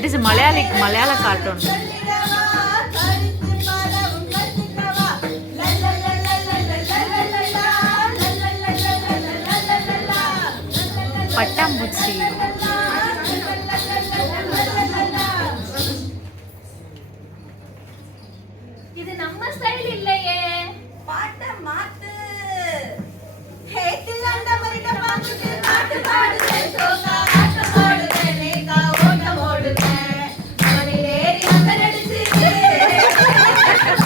That is மலையாள cartoon. பட்டாம்பூச்சி. இது நம்ம ஸ்டைல் இல்லையே. பாட்ட மாத்து. ஹேட்டில் அந்த மரிட்ட பாட்டு பாட்டு பாடுதே சோகா ஆட்ட பாடுதே நேகா ஓட்ட ஓடுதே. மலையேறி அந்த நடிச்சு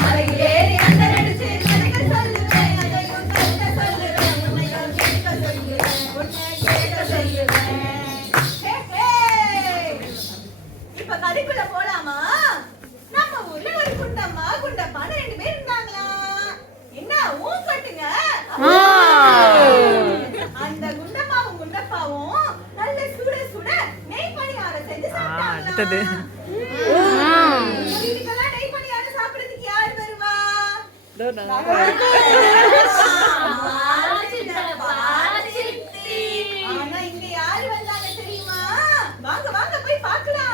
மலையேறி அந்த நடிச்சு எனக்கு சொல்லுவேன் அதையும் கேட்க சொல்லுவேன் உன்னையும் கேட்க சொல்லுவேன் உன்னை கேட்க சொல்லுவேன். இப்ப கதைக்குள்ள போலாமா? நம்ம ஊர்ல ஒரு குண்டம்மா குண்டப்பான்னு 2 பேர் இருந்தாங்களா? என்ன ஊன் கட்டுங்க. அந்த குண்டம்மாவும் குண்டப்பாவும் நல்ல சுட சுட நெய் பணியாரம் செஞ்சு சாப்பிட்டாங்க. இதுக்கெல்லாம் நெய் பணியாரம் சாப்பிடுறதுக்கு யார் வருவா? ஆனா இங்க யாரு வந்தாங்க தெரியுமா? வாங்க வாங்க போய் பார்க்கலாம்.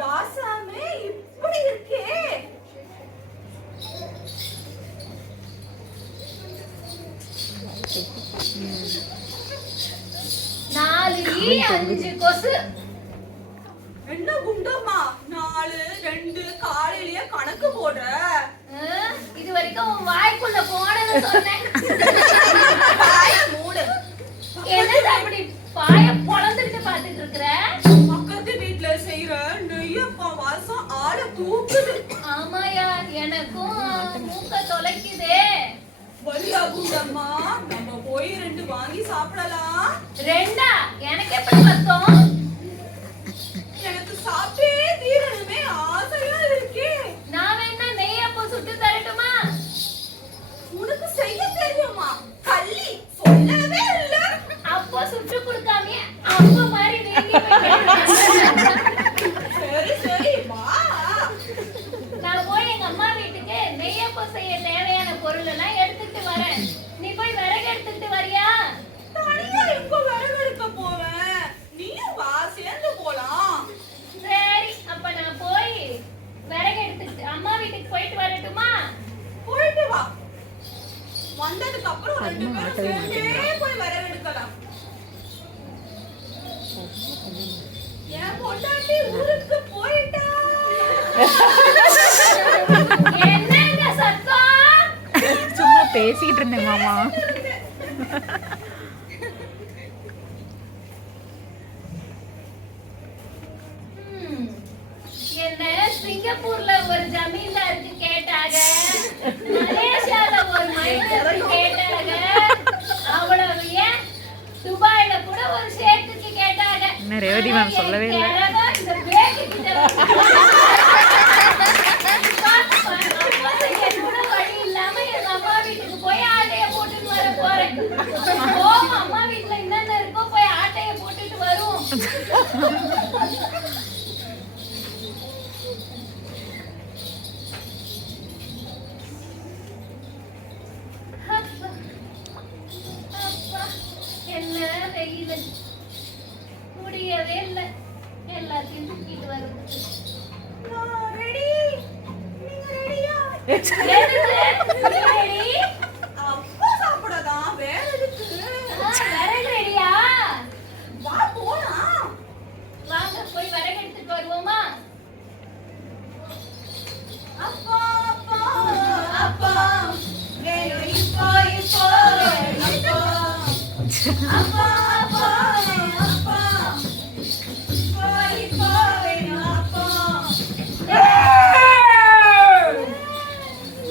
வாசமே இப்படி இருக்கே. நாலு 5 கொசு. என்ன குண்டம்மா 4 2 காலையிலேயே கணக்கு போடுற? இது வரைக்கும் உன் வாய்க்குள்ள போனது சொன்னேன். வாய மூடு. என்னது அப்படி பாய பொளந்துட்டு பாத்துட்டு இருக்கற? பக்கத்து வீட்ல செய்யற நெய்யப்பா வாசம் ஆள தூக்குது. ஆமாயா, எனக்கும் மூக்க தொலைக்குதே. வலியா குண்டம்மா? நம்ம போய் 2 வாங்கி சாப்பிடலாம். 2? எனக்கு எப்படி பத்தோம்? எனக்கு சாப்பிட்டே தீரணுமே ஆசையா இருக்கே. நான் என்ன நெய்யப்போ சுட்டு தரட்டுமா? உனக்கு செய்ய தெரியுமா? கள்ளி சொல்லவே இல்ல. அப்போ சுட்டு கொடுக்காமயே அப்ப மாதிரி வேண்டி சரி சரி வா. நான் போய் எங்க அம்மா வீட்டுக்கு நெய்யப்போ செய்ய தேவையான பொருள் எல்லாம் எடுத்துட்டு வரேன். நீ போய் விறகு எடுத்துட்டு வரியா? தனியா எங்க விறகு எடுக்க போவேன்? நீயும் வா, சேர்ந்து போலாம். சரி, அப்ப நான் போய் விறகு எடுத்துட்டு அம்மா வீட்டுக்கு போயிட்டு வரட்டுமா? போயிட்டு வா. வந்ததுக்கு அப்புறம் 2 பேரும் சேர்ந்தே போய் விறகு எடுக்கலாம். என் பொண்டாட்டி ஊருக்கு போயிட்டா. என்னங்க சத்தம்? சும்மா பேசிக்கிட்டு இருந்தேன் மாமா. என்ன சிங்கப்பூர்ல ஒரு ஜமீன்தாருக்கு கேட்டாங்க, மலேசியால ஒரு மைனருக்கு கேட்டாங்க, அவ்வளவு ஏன் துபாயில கூட ஒரு ஷேக்குக்கு கேட்டாங்க. என்ன ரேவதி மேம் சொல்லவே இல்ல. இந்த பேக்கு கிட்ட கூட வழி இல்லாம எங்க அம்மா வீட்டுக்கு போய் ஆட்டைய போட்டுட்டு வர போறேன். அம்மா வீட்டுல என்னென்ன இருக்கோ போய் ஆட்டைய போட்டுட்டு வரும். என்ன வெயில் முடியவே இல்லை. எல்லாத்தையும் தூக்கிட்டு வருது. ரெடி? நீங்க ரெடியா? அப்பா சாப்பிடதான் வேற எதுக்கு? விறகு ரெடியா? வா போலாம். வாங்க போய் விறகு எடுத்துட்டு வருவோமா? அப்பா அப்பா அப்பா வேணும் இப்போ இப்போ இப்போ. அப்பா அப்பா அப்பா இப்போ இப்போ வேணும் அப்பா.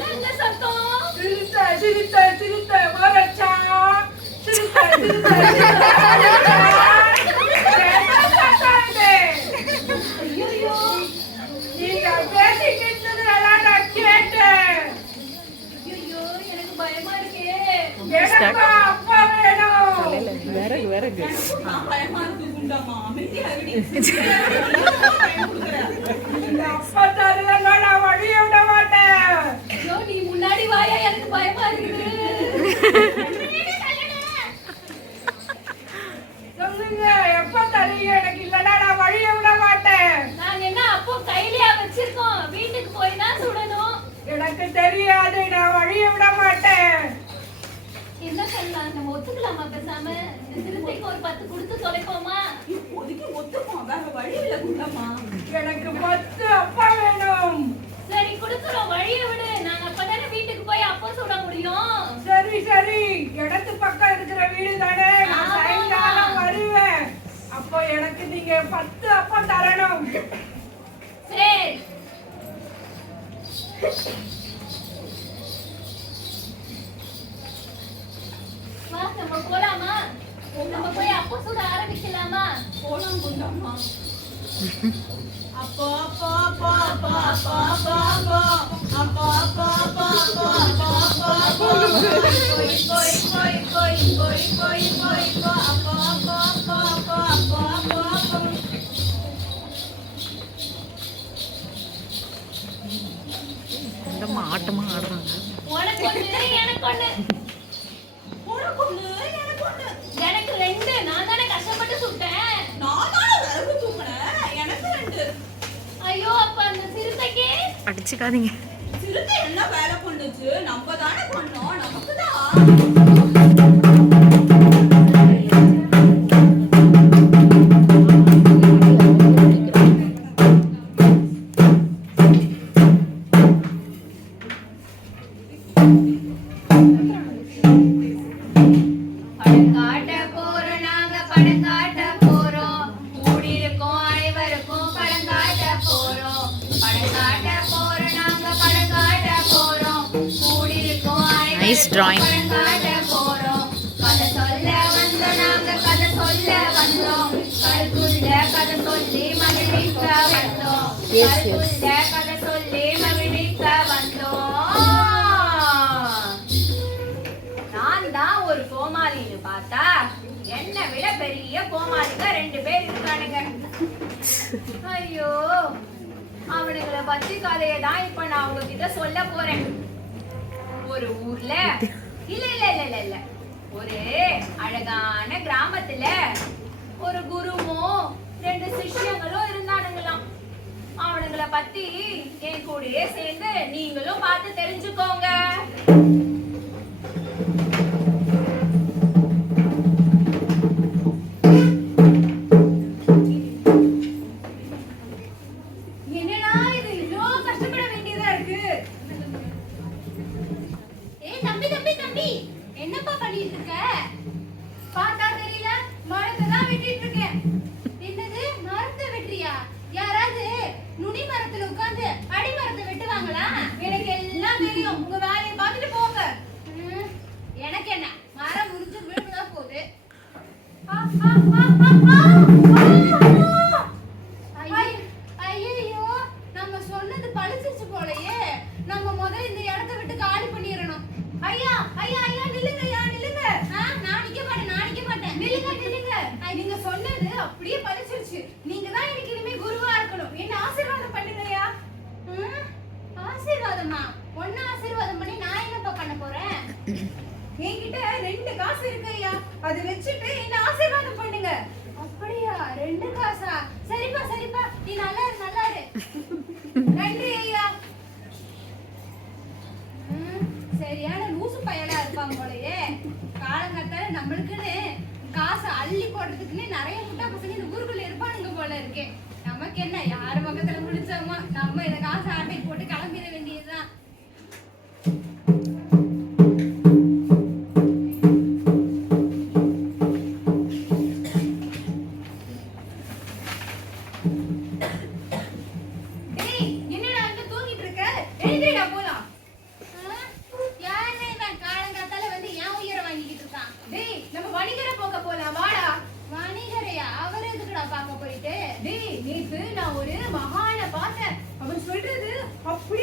என்ன சத்தம்? சிரித்த சிரித்த சிரித்த வரச்சா சிரித்த சிரித்த ஐயோ நீங்க பேசிக்கிட்டு நான் கேட்டேன். ஐயோ எனக்கு பயமா இருக்கே. எனக்கு அப்பா வேணும். விறகு விறகு பயமா இருக்கு குண்டம்மா. அமைதியா இருடி. அப்பா தரலன்னா எனக்கு தெரியாது, நான் வழிய விட மாட்டேன். என்ன பண்ணலாம்? நம்ம ஒத்துக்கலாமா பேசாம? இந்த சிறுத்தைக்கு ஒரு 10 கொடுத்து தொலைப்போமா? இப்போதைக்கு ஒத்துப்போம், வேற வழி இல்ல குண்டம்மா. எனக்கு 10 அப்பா வேணும். சரி கொடுக்குறோம், வழிய விடு. நாங்க அப்பதானே வீட்டுக்கு போய் அப்பா சுட முடியும். சரி சரி, இடத்து பக்கம் இருக்கிற வீடு தானே, நான் சாயங்காலம் வருவேன். அப்போ எனக்கு நீங்க 10 அப்பம் தரணும். சரி வா, நம்ம போலாமா? நம்ம போய் அப்பா சுட ஆரம்பிக்கலாமா? போலாம் குண்டம்மா. அப்பா அப்பா அப்பா அப்பா அப்பா அப்பா அப்பா அப்பா அப்பா அப்பா அப்பா அப்பா அப்பா போய் போய் போய் போய் போய் போய் போய் அப்பா அப்பா அப்பா அப்பா அப்பா அப்பா அப்பா. அந்தம்மா ஆட்டமா ஆடுறாங்க. உனக்கு ஒண்ணு, எனக்கு ஒண்ணு. உனக்கு ஒண்ணு, எனக்கு ஒண்ணு. எனக்கு 2. நான் தானே கஷ்டப்பட்டு சுட்டேன். நான் தானே விறகு தூக்குனேன், எனக்கு 2. ஐயோ, அப்ப அந்த சிறுத்தைக்கு அடிச்சுக்காதீங்க. சிறுத்தை என்ன வேலை பண்ணுச்சு? நம்ம தானே பண்ணோம், நமக்கு தான். படம் காட்ட போறோம், நாங்க படம் காட்ட போறோம். கூடி இருக்கோம் அனைவருக்கும் படம் காட்ட போறோம். படம் காட்ட போறோம், நாங்க படம் காட்ட போறோம். கூடி இருக்கோம் Nice அனைவருக்கும் drawing. படம் காட்ட போறோம். கதை சொல்ல வந்தோம், நாங்க கதை சொல்ல வந்தோம். கருத்துள்ள கதை சொல்லி மகிழ்விக்க வந்தோம். Yes, yes. கருத்துள்ள கதை சொல்லி மகிழ்விக்க வந்தோம். நான் தான் ஒரு கோமாளின்னு பார்த்தா என்னை விட பெரிய கோமாளிங்க 2 பேர் இருக்கானுங்க. ஐயோ, அவனுங்களை பத்தி கதையை தான் இப்ப நான் உங்ககிட்ட சொல்ல போறேன். ஒரு ஊர்ல இல்ல இல்ல இல்ல இல்ல இல்ல ஒரு அழகான கிராமத்துல ஒரு குருவும் 2 சிஷ்யங்களும் இருந்தானுங்களாம். அவனுங்களை பத்தி என் கூடயே சேர்ந்து நீங்களும் பார்த்து தெரிஞ்சுக்கோங்க. என்னடா இது இவ்ளோ கஷ்டப்பட வேண்டியதா இருக்கு? ஏய் தம்பி தம்பி தம்பி, என்னப்பா பண்ணிட்டு இருக்க? பார்த்தா தெரியல, மரத்தை தான் வெட்டிட்டு இருக்கேன். என்னது, மரத்தை வெட்டுறியா? யாராவது நுனி மரத்துல உட்கார்ந்து அடி மரத்தை வெட்டுவாங்களா? எனக்கு எல்லாம் தெரியும், உங்க வேலையை பார்த்துட்டு போங்க. எனக்கு என்ன, மரம் முறிஞ்சு விழுந்துதான் போகுது. ஐயோ, நம்ம சொன்னது பழிச்சிருச்சு போலயே. நம்ம முதல்ல இந்த இடத்தை விட்டு காலி பண்ணிடணும். ஐயா ஐயா ஐயா, நில்லுங்க ஐயா, நில்லுங்க. நான் நிக்க மாட்டேன், நான் நிக்க மாட்டேன். நில்லுங்க நில்லுங்க. நீங்க சொன்னது அப்படியே பழிச்சிருச்சு. நீங்க தான் எனக்கு இனிமே குருவா இருக்கணும். என்ன ஆசீர்வாதம் பண்ணுங்க ஐயா. ஆசீர்வாதமா? ஒண்ணு ஆசீர்வாதம் பண்ணி நான் என்னப்பா பண்ண போறேன்? என்கிட்ட 2 காசு இருக்கு ஐயா, அதை வச்சுட்டு என்ன ஆசீர்வாதம் பண்ணுங்க. அப்படியா, 2 காசா? சரிப்பா சரிப்பா, நீ நல்லா இரு நல்லா இரு. நன்றி ஐயா. சரியான லூசு பையலா இருப்பாங்க போலயே. காலங்கத்தால நம்மளுக்குன்னு காசை அள்ளி போடுறதுக்குன்னு நிறைய முட்டா பசங்க இந்த ஊருக்குள்ள இருப்பானுங்க போல இருக்கே. நமக்கு என்ன, யாரு பக்கத்துல முடிச்சோமோ நம்ம இதை காசை ஆட்டை போட்டு கிளம்பிட வேண்டியதுதான். என்னடா அங்க தூங்கிட்டு இருக்க? எழுந்திரடா போலாம். யாரே இவன் காலங்காத்தால வந்து ஏன் உயிரை வாங்கிட்டு இருக்கான்? டேய், நம்ம வணிகரை போக போலாம், வாடா. வணிகரையா? அவர் எதுக்குடா பார்க்க போயிட்டு? டேய், நேத்து நான் ஒரு மகானை பார்த்தேன். அவன் சொல்றது அப்படி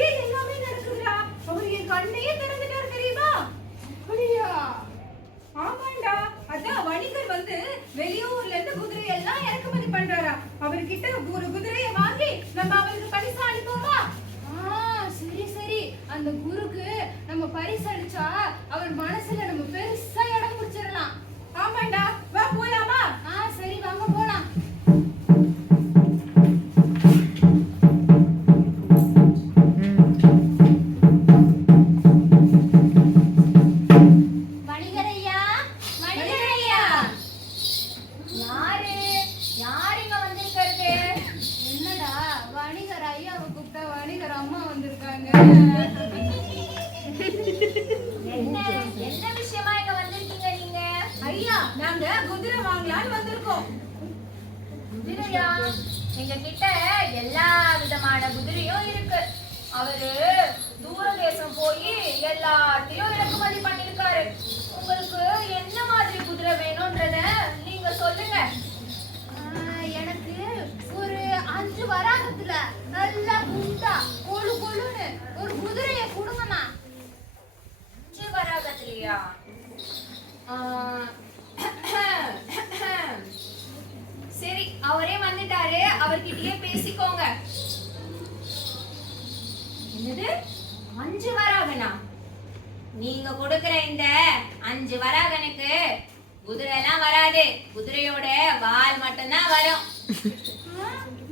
என்ன என்ன விஷயமா இங்க வந்திருக்கீங்க நீங்க? ஐயா நாங்க குதிரை வாங்கலாம்னு வந்திருக்கோம். குதிரையா? எங்க கிட்ட எல்லா விதமான குதிரையும் இருக்கு. அவரு தூர தேசம் போய் எல்லாத்தையும் இறக்குமதி பண்ணிருக்காரு. உங்களுக்கு என்ன மாதிரி குதிரை வேணும்ன்றத நீங்க சொல்லுங்க. எனக்கு ஒரு 5 வராகத்துல நல்லா குண்டா கொழு கொழுன்னு ஒரு குதிரையை கொடுங்கம்மா. 5 வராகத்திலையா? சரி, அவரே வந்துட்டாரு, அவர்கிட்டயே பேசிக்கோங்க. என்னது 5 வராகனா? நீங்க கொடுக்கிற இந்த 5 வராகனுக்கு குதிரை எல்லாம் வராது. குதிரையோட வால் மட்டும்தான் வரும்.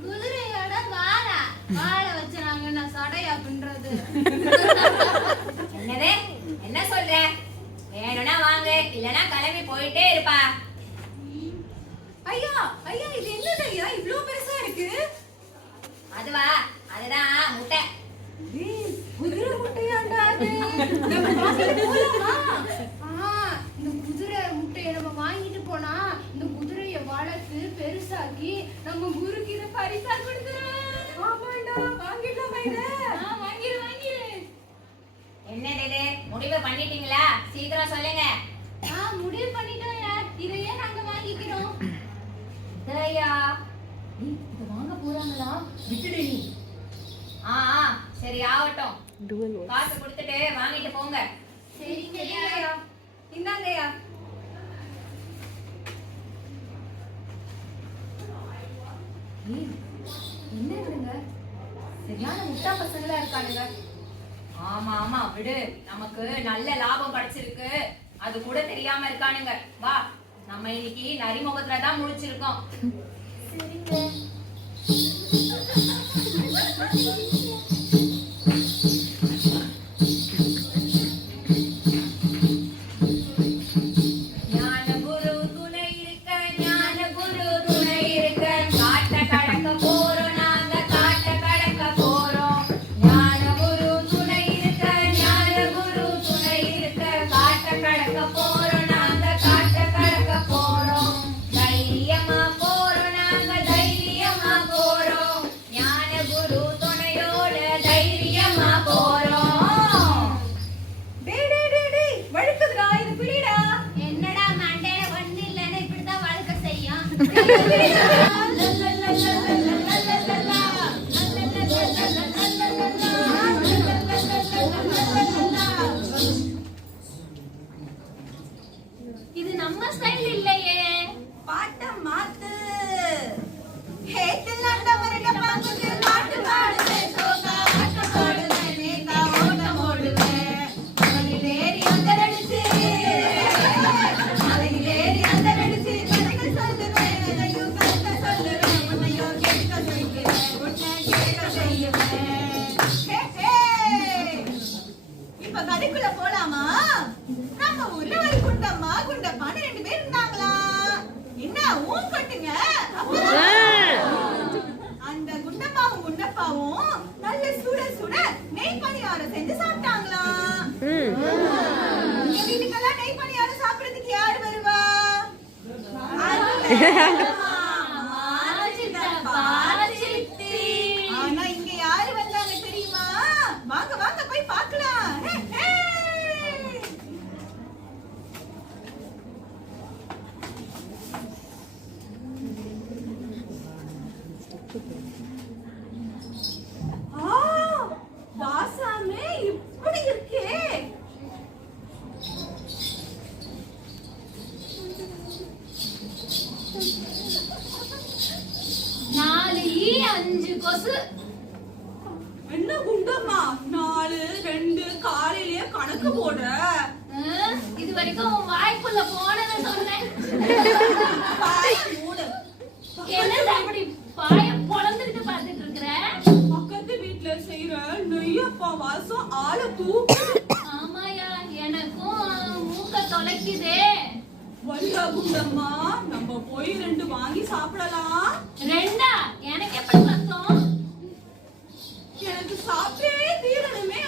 குதிரையோட வாழை வச்சு நாங்க என்ன சடையா பண்றது? என்னது என்ன சொல்ற? வேணும்னா வாங்க, இல்லனா கிளம்பி போயிட்டே இருப்பா. ஐயா ஐயா இது என்னது ஐயா இவ்ளோ பெருசா இருக்கு? அதுவா? அதுதான் முட்டை. குதிரை முட்டையாண்டா அது? நம்ம வாங்கிட்டு போலாமா? இந்த குதிரை முட்டையை நம்ம வாங்கிட்டு போனா இந்த குதிரையை வளர்த்து பெருசாக்கி நம்ம குருக்கு இதை பரிசா கொடுத்துருவோம். ஆமாண்டா வாங்கிடலாம் மைனா. வாங்கிரு. என்னது இது? முடிவு பண்ணிட்டீங்களா? சீக்கிரம் சொல்லுங்க. முடிவு பண்ணிட்டோம் யார். இதையே நாங்க வாங்கிக்கிறோம். தயா இது வாங்க போறாங்களா? விட்டுடு நீ. சரி ஆகட்டும். காசு கொடுத்துட்டு வாங்கிட்டு போங்க. சரிங்க ஐயா, இந்தாங்கய்யா. என்ன இவனுங்க சரியான முட்டா பசங்களா இருக்கானுங்க. ஆமா விடு, நமக்கு நல்ல லாபம் கிடைச்சிருக்கு, அது கூட தெரியாம இருக்கானுங்க. வா, நம்ம இன்னைக்கு நரிமுகத்துல தான் முடிச்சிருக்கோம். இது நம்ம ஸ்டைல் இல்லையே. பாட்ட மாத்து ஹேட்டில் அந்த மரக பாங்குது பாட்டு பாடுதே சோகா பாட்டு பாடுதே நேகா ஓட்டம் ஓடுதே மலையிலேறி அந்தரடிச்சு கணக்கு சொல்லுவேன் அதையும் கணக்க சொல்லுவேன் உன்னையோ கேட்க செய்கிறேன் உன்னை கேட்க செய்யுவேன். இப்ப கதைக்குள்ள போலாமா? நம்ம ஊர்ல ஒரு குண்டம்மான்னு 2 பேர் இருந்தாங்களா? என்ன ஊன் கட்டுங்க. அந்த குண்டம்மாவும் குண்டப்பாவும் நல்ல சுட நெய் பணியாரம் செஞ்சு சாப்பிட்டாங்களா? எங்க வீட்டுக்கெல்லாம் நெய் பணியாரம் சாப்பிடுறதுக்கு யாரு வருவா? ஆனா இங்க யாரு வந்தாங்க தெரியுமா? வாங்க போய் பார்க்கலாம். வாசாமே இப்படி இருக்கே. நாலு ஈ 5 கொசு. என்ன குண்டம்மா 4 2 காலையிலேயே கணக்கு போடுற? இது வரைக்கும் உன் வாய்க்குள்ள போனதை சொன்னேன். பாய மூடு. என்னடா அப்படி பாய பொளந்துட்டு பார்த்துட்டு இருக்கற? பக்கத்து வீட்ல செய்யற நெய்யப்பா வாசம் ஆள தூக்கு. ஆமாயா, எனக்கும் மூக்க தொலைக்குதே. வல்லா குண்டம்மா, நம்ம போய் 2 வாங்கி சாப்பிடலாம். 2ஆ? எனக்கு எப்படி பத்தம்? எனக்கு சாப்பிட்டே தீரணுமே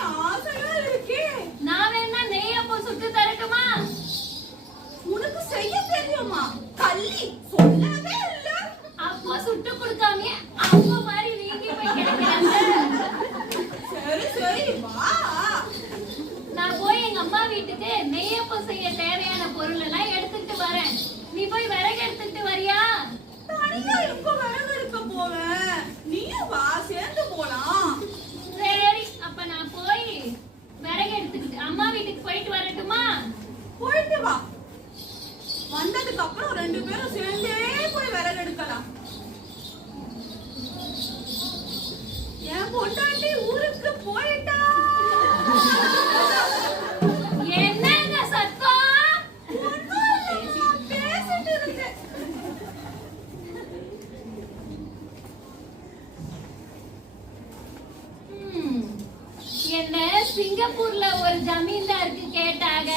வீட்டுக்கு நெய்யப்பம் செய்ய தேவையான பொருள் எல்லாம் எடுத்துட்டு வரேன். நீ போய் விறகு எடுத்துட்டு வரியா? தனியா எப்ப விறகு எடுக்க போவேன்? நீயும் வா, சேர்ந்து போலாம். சரி, அப்ப நான் போய் விறகு எடுத்துக்கிட்டு அம்மா வீட்டுக்கு போயிட்டு வரட்டுமா? போயிட்டு வா. வந்ததுக்கு அப்புறம் 2 பேரும் சேர்ந்தே போய் விறகு எடுக்கலாம். என் பொண்டாட்டி ஊருக்கு போயிட்டா. என்னங்க சத்தம்? ஒண்ணும் இல்லைம்மா, பேசிட்டு இருக்கேன். என்ன சிங்கப்பூர்ல ஒரு ஜமீன்தாருக்கு கேட்டாங்க,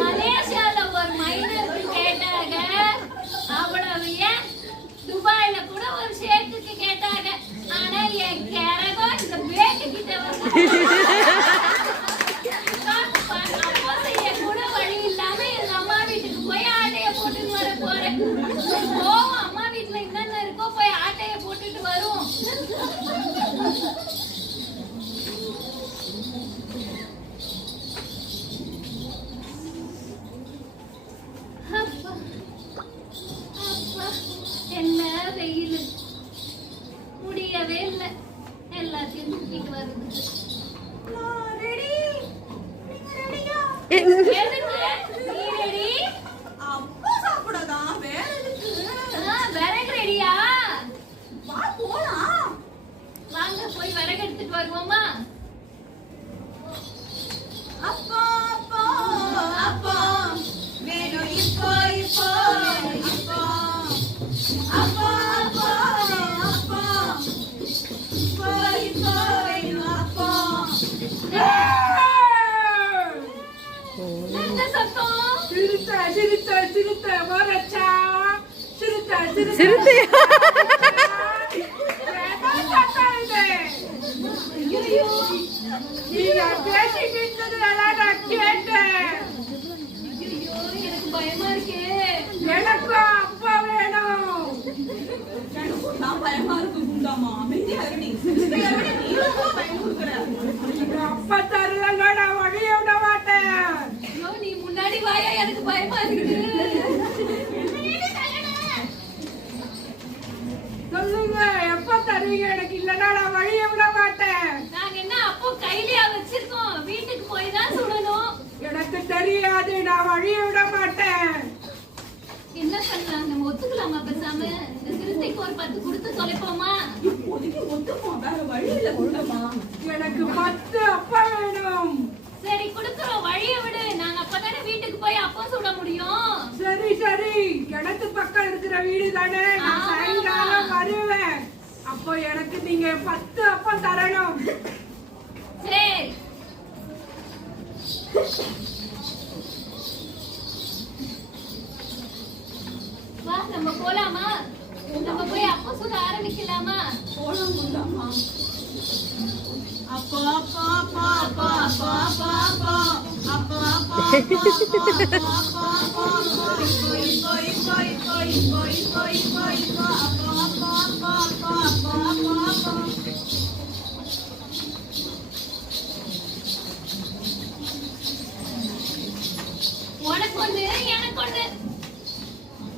மலேசியால ஒரு மைனருக்கு கேட்டாங்க, அவ்வளவு ஏன் துபாயில கூட ஒரு ஷேக்குக்கு கேட்டாங்க. ஆனா என் கேரகம் இந்த பேக்கு கிட்ட வந்து அப்போ செய்ய கூட வழி இல்லாம எங்க அம்மா வீட்டுக்கு போய் ஆட்டைய போட்டுட்டு வர போறேன். போவோம், அம்மா வீட்டுல என்னென்ன இருக்கோ போய் ஆட்டைய போட்டுட்டு வரும். அப்பா, அப்பா, என்ன வெயில், முடியவே இல்லை, எல்லாத்தையும் தூக்கிட்டு வருது. நான் ரெடி. நீங்க ரெடியா? எதுக்கு நீ ரெடி? அப்பா சாப்பிடதான், வேற எதுக்கு? விறகு ரெடியா? வா போலாம். வாங்க போய் விறகு எடுத்துட்டு வருவோமா? அப்பா அப்பா அப்பா வேணும் இப்போ இப்போ இப்போ. அப்பா அப்பா அப்பா இப்போ இப்போ வேணும் அப்பா. என்ன சத்தம்? சிறுத்தை வரச்சா. சிறுத்தை சிறுத்தையா? ஐயோ, நீங்க பேசிட்டு இருந்ததுனால நான் கேட்டேன். ஐயோ, எனக்கு பயமா இருக்கே. எனக்கும் அப்பா வேணும். எனக்கும் நான் பயமா இருக்கு குண்டாமா. அமைதியா இருடி. நீ ரொம்ப பயம் கொடுக்குற. அப்பா தரலங்க, நான் வழிய விட மாட்டேன். ஐயோ, நீ முன்னாடி வாயா, எனக்கு பயமா இருக்குது. சொல்லுங்க, எப்ப தருவீங்க? எனக்கு இல்லைன்னா நான் வழிய விட மாட்டேன். நாங்க என்ன அப்போ கையிலயா வச்சிருக்கோம்? வீட்டுக்கு போய் தான் சுடணும். எனக்கு தெரியாது, நான் வழிய விட மாட்டேன். என்ன பண்ணலாம்? நம்ம ஒத்துக்கலாமா பேசாம? இந்த சிறுத்தைக்கு ஒரு 10 கொடுத்து தொலைப்போமா? இப்போதைக்கு ஒத்துப்போம், வேற வழி இல்ல குண்டாமா. எனக்கு 10 அப்பா வேணும். சரி, கொடுக்குறோம், வழிய விடு. நாங்க அப்பதானே வீட்டுக்கு போய் அப்பம் சுட முடியும். சரி சரி, கிணத்து பக்கம் இருக்கிற வீடு தானே, நான் ஆமா. சாயங்காலம் வருவேன். அப்போ எனக்கு நீங்க 10 அப்பம் தரணும். சரி, வா நம்ம போலாமா? நம்ம போய் அப்பம் சுட ஆரம்பிக்கலாமா? போலாம் குண்டாமா. அப்பா அப்பா அப்பா அப்பா அப்பா அப்பா அப்பா அப்பா அப்பா அப்பா அப்பா அப்பா இப்போ இப்போ இப்போ இப்போ இப்போ இப்போ இப்போ இப்போ அப்பா அப்பா அப்பா அப்பா அப்பா அப்பா அப்பா. உனக்கு ஒண்ணு, எனக்கு ஒண்ணு.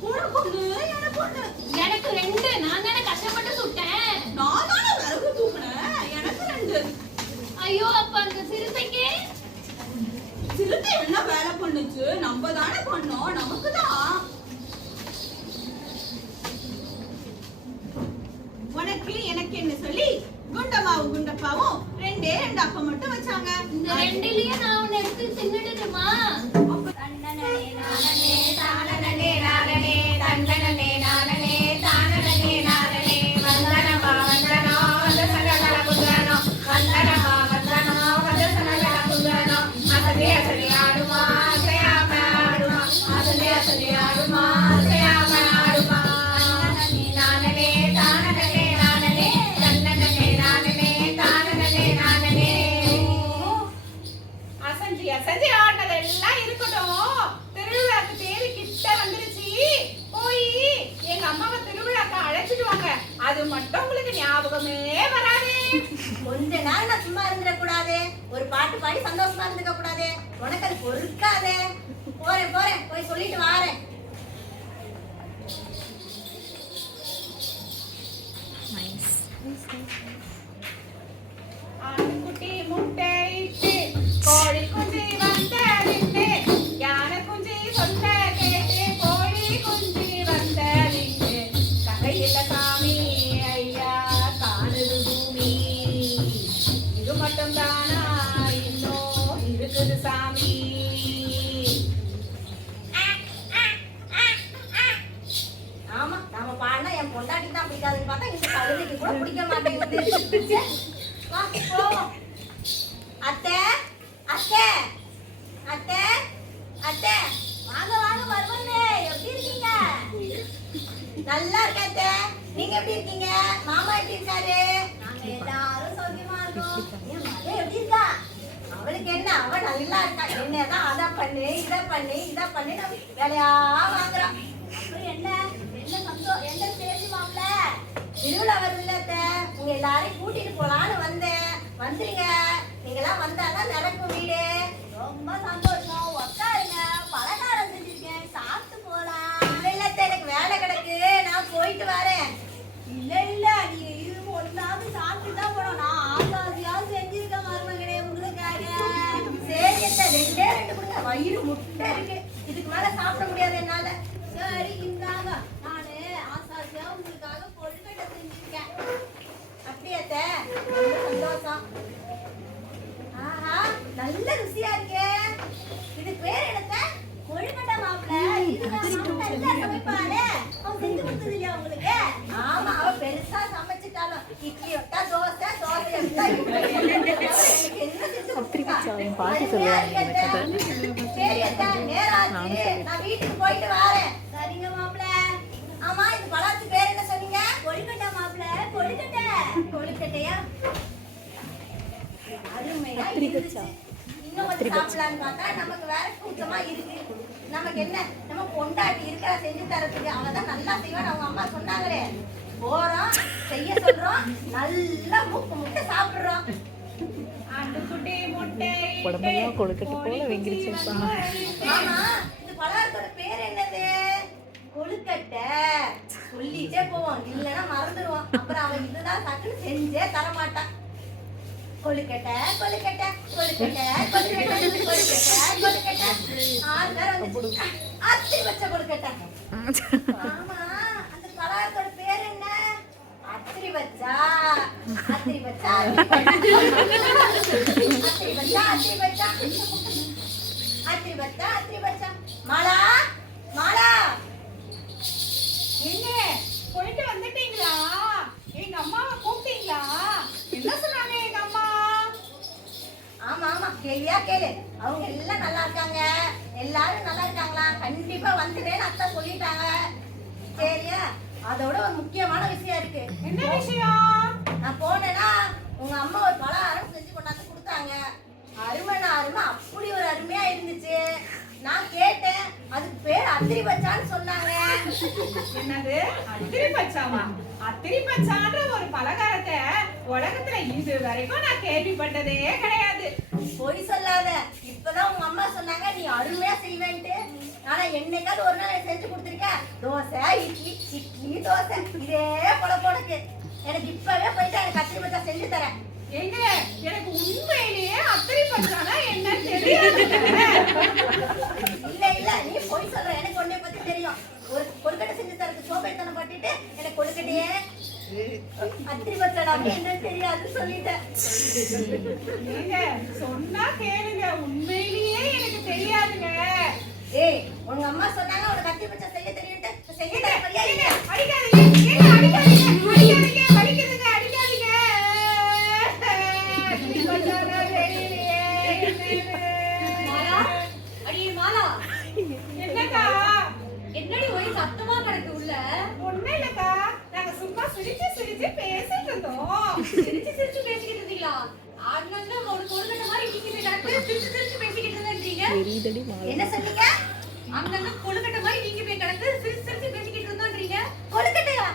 உனக்கு ஒண்ணு, எனக்கு ஒண்ணு. எனக்கு 2. நான் தானே கஷ்டப்பட்டு சுட்டேன். நான் தானே விறகு தூக்குனேன், எனக்கு 2. ஐயோ, அப்ப அந்த சிறுத்தைக்கு சிறுத்தை என்ன வேலை பண்ணுச்சு? நம்ம தானே பண்ணோம், நமக்கு தான். உனக்கு எனக்கு என்ன சொல்லி குண்டம்மாவும் குண்டப்பாவும் 2 அப்பம் மட்டும் வச்சாங்க. இந்த 2லயும் நான் ஒண்ணு எடுத்து தின்னுடுமா? அசஞ்சி ஆடினதெல்லாம் இருக்கட்டும். திருவிழாக்கு தேதி கிட்ட வந்துருச்சு. போய் எங்க அம்மாவை திருவிழாக்கு அழைச்சிட்டு வாங்க. அது மட்டும் உங்களுக்கு ஞாபகமே வராது. கொஞ்ச நாள் நான் சும்மா இருந்துட கூடாது, ஒரு பாட்டு பாடி சந்தோஷமா இருந்துக்க கூடாது. உனக்கு அது பொறுக்காதே. போறேன் போறேன், போய் சொல்லிட்டு வாரேன். நைஸ். ஆட்டுக்குட்டி முட்டையிட்டு கோழி குஞ்சு வந்ததிட்டு யானை குஞ்சு சொன்ன கேட்டு கோழி குஞ்சு வந்ததிட்டு கதையில்ல சாமி ஐயா காணுது பூமி இது மட்டும் தானா இன்னும் இருக்குது சாமி. ஆமா, நாம பாடினா என் பொண்டாட்டி தான் பிடிக்காதுன்னு பார்த்தா இந்த கழுதைக்கு கூட பிடிக்க மாட்டேங்குது. வா போவோம். அத்தை அத்தை அத்தை அத்தை, வாங்க வாங்க வருவண்ணே, எப்படி இருக்கீங்க? நல்லா இருக்கேன் அத்தை. நீங்க எப்படி இருக்கீங்க? மாமா எப்படி இருக்காரு? நாங்க எல்லாரும் சௌக்கியமா இருக்கோம். என் மகன் எப்படி இருக்கா? அவளுக்கு என்ன, அவ நல்லா இருக்கா. என்னதான் அதை பண்ணு இதை பண்ணு இதை பண்ணு நம்ம வேலையா வாங்குறான். அப்புறம் என்ன என்ன சந்தோஷம், என்ன பேசி மாப்பிள்ள திருவிழா வருதுல்ல அத்தை, உங்க எல்லாரையும் கூட்டிட்டு போலான்னு வந்தேன். வந்துருங்க, நீங்களாம் வந்தாதான் நடக்கும் வீடு. ரொம்ப சந்தோஷம். உட்காருங்க, பலகாரம் செஞ்சிருக்கேன், சாப்பிட்டு போலாம். இல்ல இல்ல அத்தை, எனக்கு வேலை கிடக்கு, நான் போயிட்டு வரேன். இல்ல இல்ல, நீங்க இது ஒன்னாவது சாப்பிட்டு தான் போறோம். நான் ஆசாசியாவது செஞ்சிருக்கேன் மருமகனே உங்களுக்காக. சரி அத்தை, ரெண்டே ரெண்டு கொடுங்க, வயிறு முட்டை இருக்கு, இதுக்கு மேல சாப்பிட முடியாது என்னால. சரி இந்தாங்க, நானு ஆசாசியா உங்களுக்காக கொழுக்கட்டை செஞ்சிருக்கேன். அப்படியே அத்தை, ரொம்ப சந்தோஷம். ஆஹா, நல்ல ருசியா இருக்கே. இதுக்கு பேர் என்னத்த? கொழுக்கட்டை மாப்பிள்ள. இதுதான் மாப்பிள்ள நல்லா சமைப்பாளே. அவன் செஞ்சு கொடுத்தது இல்லையா உங்களுக்கு? ஆமா, அவ பெருசா சமைச்சிட்டாலும் இட்லி விட்டா தோசை, தோசை விட்டா இட்லி. எனக்கு என்ன செஞ்சு கொடுத்தா? பாட்டி சொல்லுவாங்க இந்த கதை. சரி அத்தை, நேரம் ஆச்சு, நான் வீட்டுக்கு போயிட்டு வரேன். சரிங்க மாப்பிள்ள. ஆமா, இது பழத்து பேர் என்ன சொன்னீங்க? கொழுக்கட்டை மாப்பிள்ள. கொழுக்கட்டை. கொழுக்கட்டையா? அருமையா இருந்துச்சு. இன்னும் கொஞ்சம் சாப்பிடலான்னு பார்த்தா நமக்கு வேற கூச்சமா இருக்கு. நமக்கு என்ன, நம்ம பொண்டாட்டி இருக்கிற செஞ்சு தரத்துக்கு. அவதான் நல்லா செய்வான்னு அவங்க அம்மா சொன்னாங்களே. போறோம், செய்ய சொல்றோம், நல்லா மூக்கு முட்டை சாப்பிடுறோம். ஆட்டுக்குட்டி முட்டையிட்டு உடம்பெல்லாம் கொழுக்கட்டை போல வெங்கிருச்சுப்பா. ஆமா, இந்த பலகாரத்தோட பேர் என்னது? கொழுக்கட்டை. சொல்லிட்டே போவோம், இல்லைன்னா மறந்துடுவோம். அப்புறம் அவன் இதுதான் டக்குன்னு செஞ்சே தரமாட்டான். கொழுக்கட்டை கொழுக்கட்டை கொழுக்கட்டை கொழுக்கட்டை கொழுக்கட்டை கொழுக்கட்டை. 6 பேர் வந்துச்சு. அத்தி வச்ச கொழுக்கட்டை. ஆமா, அந்த பலகாரத்தோட பேர் என்ன? அத்திரி வச்சா. அத்திரி வச்சா அத்திரி வச்சா அத்திரி வச்சா அத்திரி வச்சா அத்திரி வச்சா. மாலா மாலா, என்ன போயிட்டு வந்துட்டீங்களா? எங்க அம்மாவை கூப்பிட்டீங்களா? என்ன சொன்னாங்க எங்க அம்மா? ஆமா ஆமா, கேள்வியா கேளு. அவங்க எல்லாம் நல்லா இருக்காங்க, எல்லாரும் நல்லா இருக்காங்களா? கண்டிப்பா வந்துட்டேன்னு அத்தை சொல்லிட்டாங்க. சரியா? அதோட ஒரு முக்கியமான விஷயம் இருக்கு. என்ன விஷயம்? நான் போனேன்னா உங்க அம்மா ஒரு பலகாரம் செஞ்சு கொண்டாந்து கொடுத்தாங்க. அருமைனா அருமை, அப்படி ஒரு அருமையா இருந்துச்சு. நான் கேட்டேன், அதுக்கு பேர் அத்திரி பச்சான்னு சொன்னாங்க. என்னது அத்திரி பச்சாவா? அத்திரி பச்சான்ற ஒரு பலகாரத்தை உலகத்துல இது வரைக்கும் நான் கேள்விப்பட்டதே கிடையாது. பொய் சொல்லாத, இப்பதான் உங்க அம்மா சொன்னாங்க நீ அருமையா செய்வேன்ட்டு. ஆனா என்னைக்காவது ஒரு நாள் எனக்கு செஞ்சு கொடுத்துருக்கேன். தோசை இட்லி, இட்லி தோசை, இதே பொழப்பொழக்கு. எனக்கு இப்பவே போயிட்டு எனக்கு அத்திரி பச்சா செஞ்சு தரேன். எங்க எனக்கு உண்மையிலேயே அத்திரி பச்சானா என்ன தெரியாது. இல்ல இல்ல, நீ பொய் சொல்ற, எனக்கு ஒன்னே பத்தி தெரியும். ஒரு கொழுக்கட்டை செஞ்சு தரது சோம்பேறித்தனம் பட்டுட்டு எனக்கு கொழுக்கட்டையே அத்திரி பச்சாடா என்னன்னு தெரியாது சொல்லிட்டேன். நீங்க சொன்னா கேளுங்க, உண்மையிலேயே எனக்கு தெரியாதுங்க. ஏய், உங்க அம்மா சொன்னாங்க உனக்கு அத்திரி பச்சா செய்ய தெரியும்ட்டு. செய்ய தர மாதிரியா இல்ல? அடிக்காதீங்க, ஏங்க அடிக்காதீங்க, அடிக்காதீங்க, வலிக்குதுங்க, அடிக்காதீங்க. அத்திரி பச்சானா தெரியலையே. மாலா, அடி மாலா, என்னக்கா? என்னடி ஒரே சத்தமா கிடக்கு உள்ள? ஒண்ணும் இல்லக்கா, நாங்க சும்மா சிரிச்சு சிரிச்சு பேசிட்டு இருந்தோம். சிரிச்சு சிரிச்சு பேசிக்கிட்டு இருந்தீங்களா? அங்கங்க ஒரு கொழுக்கட்டை மாதிரி நீங்க போய் கிடக்கு சிரிச்சு சிரிச்சு பேசிக்கிட்டு இருந்தீங்க. தெரியுதடி மாலா. என்ன சொன்னீங்க? அங்கங்க கொழுக்கட்டை மாதிரி நீங்க போய் கிடக்கு சிரிச்சு சிரிச்சு பேசிக்கிட்டு இருந்தோன்றீங்க. கொழுக்கட்டையா?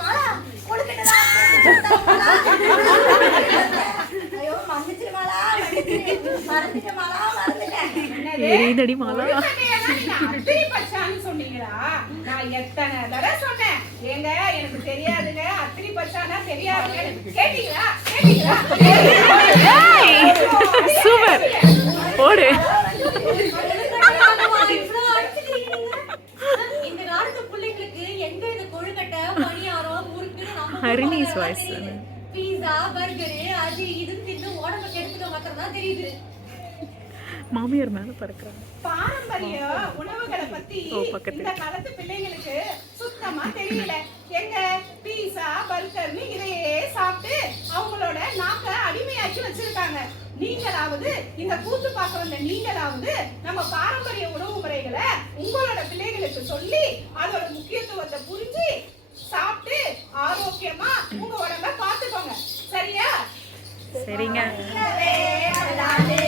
மாலா, கொழுக்கட்டை தான். ஐயோ, மன்னிச்சிரு மாலா, மன்னிச்சிரு. மறந்துட்டேன் மாலா, மறந்துட்டேன். என்னது எரியுதடி மாலா. கொழுக்கட்டையெல்லாம் நீங்க அத்திரி பச்சான்னு சொன்னீங்களா? நான் எத்தனை தடவை சொன்னேன், ஏங்க எனக்கு தெரியாதுங்க, அத்திரி பச்சானா தெரியாதுங்க. கேட்டீங்களா? கேட்டீங்களா? சூப்பர் போடு. இந்த காலத்து பிள்ளைங்களுக்கு எங்க இது கொழுக்கட்டை, பணியாரம், முறுக்குன்னு நம்ம ஹரிணி's voice. பீஸா, பர்கரு, அது இதுன்னு தின்னு உடம்ப கெடுத்துக்க மாத்திரம் தெரியுது. மாமியார் மேல பறக்குறாங்க. பாரம்பரிய உணவுகளை பத்தி பக்கத்துல. இந்த காலத்து பிள்ளைங்களுக்கு சுத்தமா தெரியல. எங்க பீஸா பர்கர்னு இதையே சாப்பிட்டு அவங்களோட நாக்க அடிமையாக்கி வச்சிருக்காங்க. நீங்களாவது இந்த கூத்து பார்க்க வந்த நீங்களாவது நம்ம பாரம்பரிய உணவு முறைகளை உங்களோட பிள்ளைகளுக்கு சொல்லி அதோட முக்கியத்துவத்தை புரிஞ்சு சாப்பிட்டு ஆரோக்கியமா உங்க உடம்ப பாத்துக்கோங்க. சரியா? சரிங்க. அதே